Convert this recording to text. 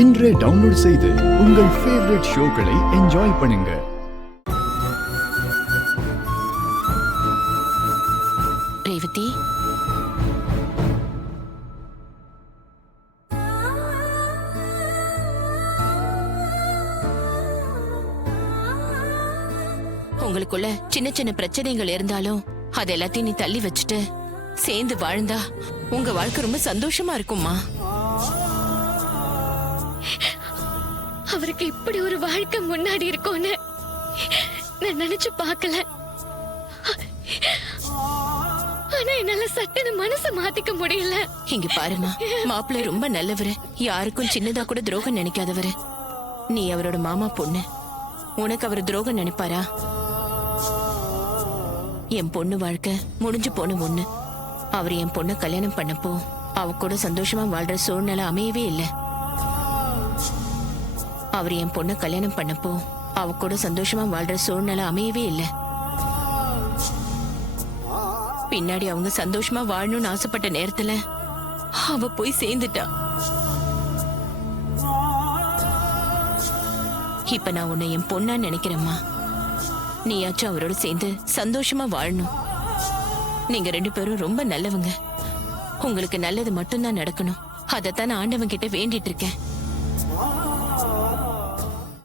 இன்றே டவுன்லோட் செய்து உங்கள் ஃபேவரட் ஷோக்களை என்ஜாய் பண்ணுங்க. ரேவதி, உங்களுக்குள்ள சின்ன சின்ன பிரச்சனைகள் இருந்தாலும் அது எல்லாத்தையும் நீ தள்ளி வச்சுட்டு சேர்ந்து வாழ்ந்தா உங்க வாழ்க்கை ரொம்ப சந்தோஷமா இருக்கும்மா. அவருக்கு இப்படி ஒரு வாழ்க்கை முன்னாடி இருக்கும்னு நான் நினைச்சு பார்க்கல. ஆனா என்னால சட்டுன்னு மனசை மாத்திக்க முடியல. இங்க பாருமா, மாப்பிள்ளை ரொம்ப நல்லவரு, யாருக்கும் சின்னதா கூட துரோகம் நினைக்காதவரு. நீ அவரோட மாமா பொண்ணு, உனக்கு அவர் துரோகம் நினைப்பாரா? என் பொண்ணு வாழ்க்கை முடிஞ்சு போன ஒண்ணு. அவர் என் பொண்ணை கல்யாணம் பண்ணப்போ அவ கூட சந்தோஷமா வாழ்ற சூழ்நிலை அமையவே இல்லை. அவர் என் பொண்ணை கல்யாணம் பண்ணப்போ அவ கூட சந்தோஷமா வாழ்ற சூழ்நிலை அமையவே இல்லை. பின்னாடி அவங்க சந்தோஷமா வாழணும்னு ஆசைப்பட்ட நேரத்துல அவ போய் சேர்ந்துட்டா. இப்ப நான் உன்னை என் பொண்ணா நினைக்கிறேம்மா. நீயாச்சும் அவரோட சேர்ந்து சந்தோஷமா வாழணும். நீங்க ரெண்டு பேரும் ரொம்ப நல்லவங்க. உங்களுக்கு நல்லது மட்டும்தான் நடக்கணும். அதைத்தான் நான் ஆண்டவன் கிட்ட வேண்டிட்டு இருக்கேன்.